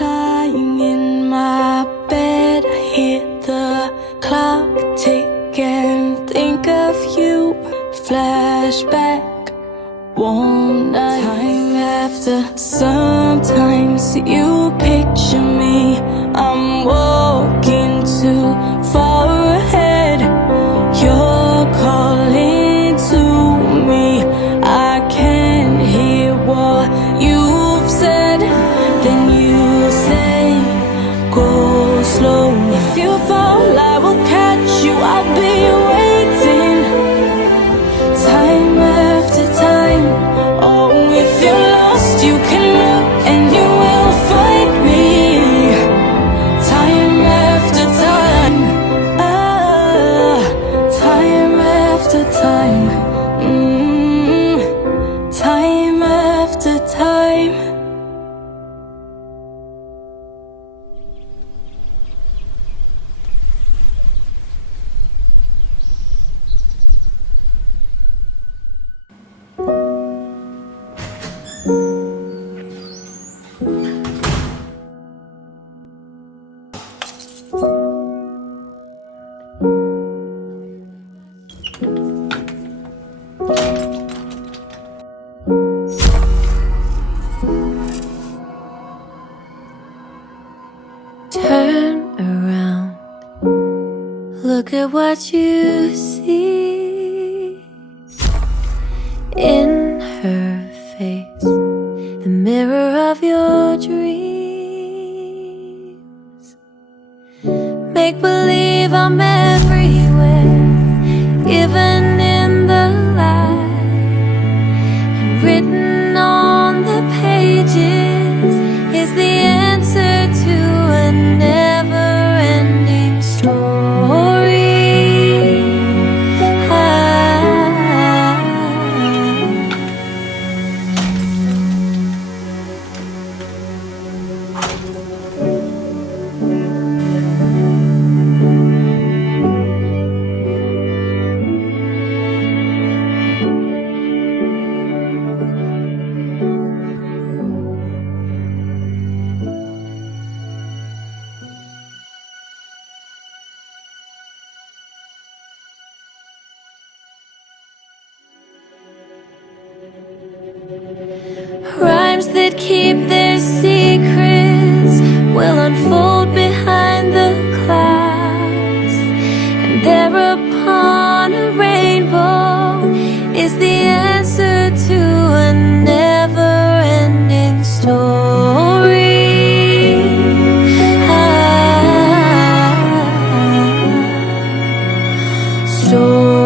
Lying in my bed, I hear the clock tick and think of you. Flashback, one night, time after. Sometimes you picture me, I'm walking too far ahead. You're calling to me, I can't hear what you've said. Then you say, go slow. If you fall, I will catch you, I'll be waiting. Time after time. Oh, if you're lost, you can look and you will find me. Time after time. Time after time. Time after time. Turn around, look at what you see in her face, the mirror of your dreams. Make believe I'm everywhere, even in the light, and written on the pages is the answer to a never-ending story. Rhymes that keep their secrets will unfold behind the clouds, and there upon a rainbow is the answer to a never-ending story. Story.